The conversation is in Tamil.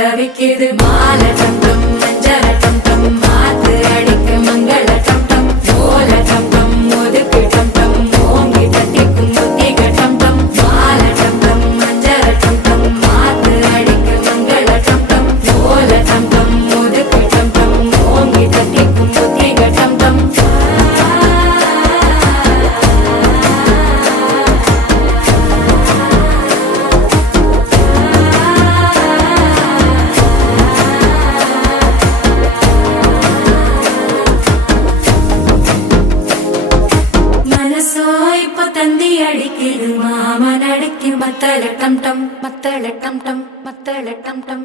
தவிக்குது மால டம் டம் மஞ்சள டம் டம் மாத்து அடிக்க மங்கள டம் டம் ஓல டம் டம் ஒதுக்கு டம் டம் ஓங்கி தட்டிக்கும் புத்திக டம் டம் மால டம் டம் மஞ்சள டம் டம் மாத்து அடிக்க மங்கள டம் டம் ஓல டம் டம் ஒதுக்கு டம் டம் ஓங்கி தட்டிக்கும் புத்திக டம் டம் தந்தி அடிக்குது மாமன் அடிக்கு மத்தள டம் டம் மத்தள டம் டம் மத்தள டம் டம்